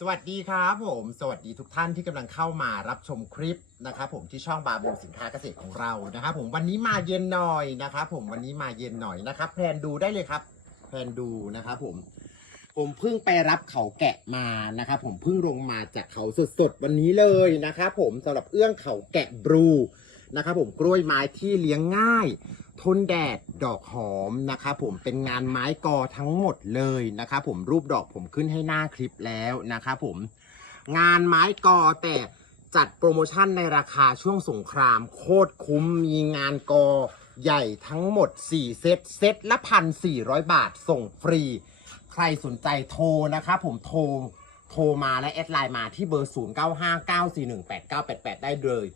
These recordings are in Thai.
สวัสดีครับผม สวัสดีทุกท่านที่กำลังเข้ามารับชมคลิปนะครับผมที่ช่องบาบูสินค้าเกษตรของเรานะครับผมวันนี้มาเย็นหน่อยนะครับผมวันนี้มาเย็นหน่อยนะครับแพลนดูได้เลยครับแพลนดูนะครับผม ผมเพิ่งไปรับเขาแกะมานะครับผมเพิ่งลงมาจากเขาสดๆวันนี้เลยนะครับผมสำหรับเอื้องเขาแกะบลู นะครับผมกล้วยไม้ที่เลี้ยงง่าย ทนแดดดอกหอมนะครับผมเป็นงานไม้กอทั้งหมดเลยนะครับผมรูปดอกผมขึ้นให้หน้าคลิปแล้วนะครับผมงานไม้กอแต่จัดโปรโมชั่นในราคาช่วงสงครามโคตรคุ้มมีงานกอใหญ่ทั้งหมด 4 เซต เซตละพันสี่บาทส่งฟรี ใครสนใจโทรนะครับผมโทร โทรมาและแอดไลน์มาที่เบอร์ 0959418988 ได้เลย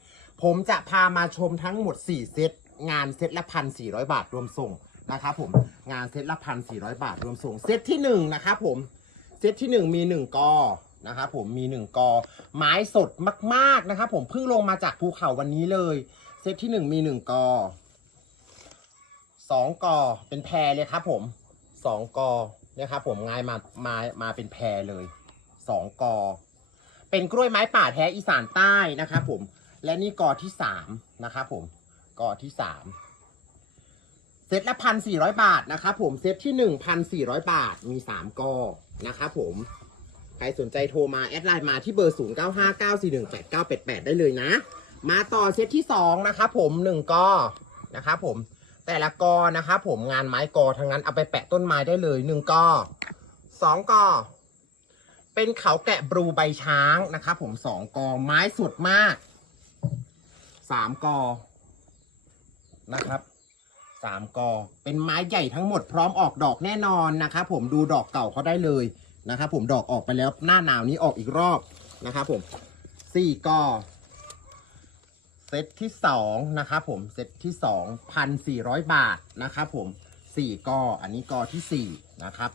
ผมจะพามาชมทั้งหมด 4 เซต งานเซตละพันสี่ร้อยบาทรวมส่งนะครับผม งานเซตละพันสี่ร้อยบาทรวมส่ง เซตที่1นะครับผม เซตที่ 1 มี 1กอนะครับผมมี 1กอ ไม้สดมากๆนะครับผมเพิ่งลงมาจากภูเขาวันนี้เลย เซตที่ 1 มี 1กอ2กอเป็นแพรเลยครับผม2กอนะครับผมงายมามามาเป็นแพรเลย2กอเป็นกล้วยไม้ป่าแท้อีสานใต้นะครับผม และนี่กอที่3นะครับผมกอที่3เซตละพันสี่ร้อยบาทนะครับผมเซตที่หนึ่งพันสี่ร้อยบาทมีสามกอนะครับผมใครสนใจโทรมา แอดไลน์มาที่เบอร์ 0 9 5 9 4 1 8 9 8 8 ได้เลยนะ มาต่อเซตที่สองนะครับผมหนึ่งกอนะครับผมแต่ละกอนะครับผมงานไม้กอทั้งนั้นเอาไปแปะต้นไม้ได้เลยหนึ่งกอสองกอเป็นเขาแกะบลูใบช้างนะครับผมสองกอไม้สุดมาก สามกอนะครับสามกอเป็นไม้ใหญ่ทั้งหมดพร้อมออกดอกแน่นอนนะครับผมดูดอกเก่าเขาได้เลยนะครับผมดอกออกไปแล้วหน้าหนาวนี้ออกอีกรอบนะครับผมสี่กอเซตที่สองนะครับผมเซตที่สองพันสี่ร้อยบาทนะครับผมสี่กออันนี้กอที่สี่นะครับ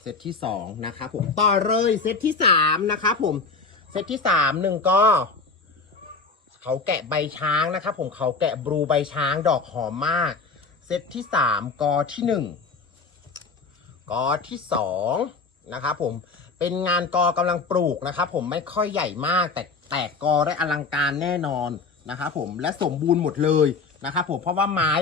เซตที่สองนะครับผมต่อเลยเซตที่สามนะครับผมเซตที่สามหนึ่งก็ เขาแกะใบช้างนะครับผมเขาแกะบลูใบช้างดอกหอมมาก เซตที่สามกอที่หนึ่งกอที่สองนะครับผมเป็นงานกอกำลังปลูกนะครับผมไม่ค่อยใหญ่มาก แต่แตกกอได้อลังการแน่นอนนะครับผมและสมบูรณ์หมดเลยนะครับผมเพราะว่าไม้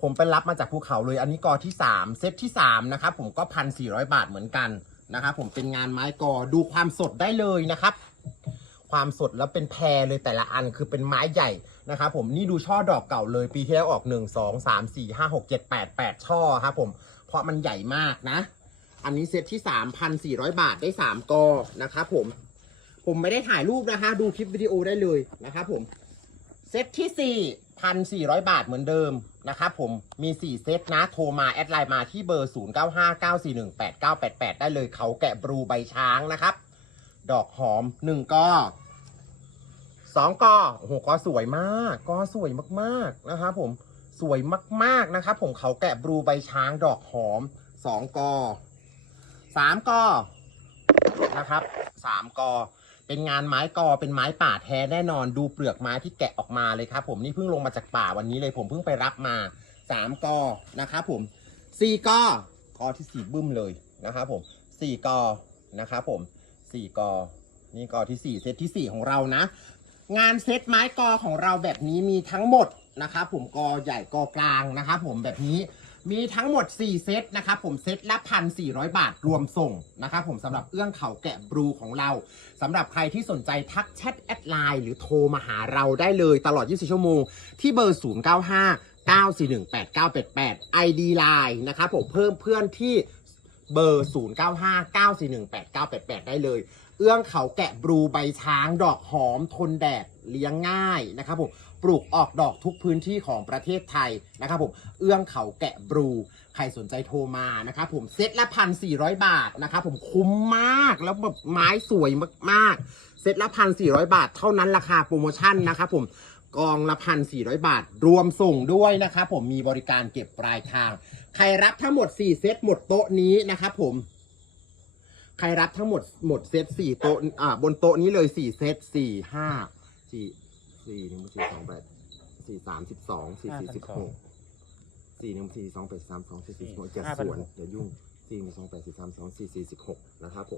ผมไปรับมาจากภูเขาเลย อันนี้กอที่ 3 เซตที่3นะครับผมก็พันสี่บาทเหมือนกันนะครับผมเป็นงานไม้กอดูความสดได้เลยนะครับ ความสดแล้วเป็นแพรเลยแต่ละอันคือเป็นไม้ใหญ่นะครับผมนี่ดูช่อดอกเก่าเลยปีที่แล้วออก 1 2 3 4 5 6 7 8 8 ช่อครับผม เพราะมันใหญ่มากนะ อันนี้เซตที่ 3,400 บาทได้ 3กอนะครับผม ผมไม่ได้ถ่ายรูปนะคะ ดูคลิปวิดีโอได้เลยนะครับผม เซตที่ 4 1,400 บาทเหมือนเดิมนะครับผมมี 4 เซตนะ โทรมา แอดไลน์มาที่เบอร์ 0959418988 ได้เลยเขาแกะบลูใบช้างนะครับ ดอกหอม1กอ2กอโอ้โหกอสวยมากกอสวยมากๆนะครับผมสวยมากๆนะครับผมเขาแกะบลูใบช้างดอกหอม2กอ3กอนะครับ3กอเป็นงานไม้กอเป็นไม้ป่าแท้แน่นอนดูเปลือกไม้ที่แกะออกมาเลยครับผมนี่เพิ่งลงมาจากป่าวันนี้เลยผมเพิ่งไปรับมาสามกอนะครับผมสี่กอกอที่สี่บึ้มเลยนะครับผมสี่กอนะครับผม สี่กอ นี่กอที่สี่เซตที่สี่ของเรานะ งานเซตไม้กอของเราแบบนี้มีทั้งหมดนะครับผมกอใหญ่กอกลางนะครับผมแบบนี้มีทั้งหมด 4 เซตนะครับผมเซตละพันสี่บาทรวมส่งนะครับผมสำหรับเอื้องเขาแกะบลูของเราสำหรับใครที่สนใจทักแชทแอดไลน์หรือโทรมาหาเราได้เลยตลอด 24 ชั่วโมง ที่เบอร์ 095 941 8988 ID Line นะครับผมเพิ่มเพื่อนที่ เบอร์ 095 941 8988 ได้เลย เอื้องเขาแกะบลูใบช้างดอกหอมทนแดดเลี้ยงง่ายนะครับผมปลูกออกดอกทุกพื้นที่ของประเทศไทยนะครับผมเอื้องเขาแกะบลูใครสนใจโทรมานะครับผมเซตละพันสี่ร้อยบาทนะครับผมคุ้มมากแล้วแบบไม้สวยมากๆ เซตละพันสี่ร้อยบาท เท่านั้นราคาโปรโมชั่นนะครับผมกองละพันสี่ร้อยบาท รวมส่งด้วยนะครับผมมีบริการเก็บปลายทาง ใครรับทั้งหมดสี่เซตหมดโต๊ะนี้นะครับผม ใครรับทั้งหมดหมดเซตสี่โต๊ะอ่าบนโต๊ะนี้เลยสี่เซตสี่ห้าสี่สี่หนึ่งสี่สองแปดสี่สามสิบสองสี่สี่สิบหกสี่หนึ่งสี่สองแปดสามสองสี่สี่หกเจ็ดส่วนเดี๋ยวยุ่งสี่หนึ่งสองแปดสี่สามสองสี่สี่สิบหกนะครับผม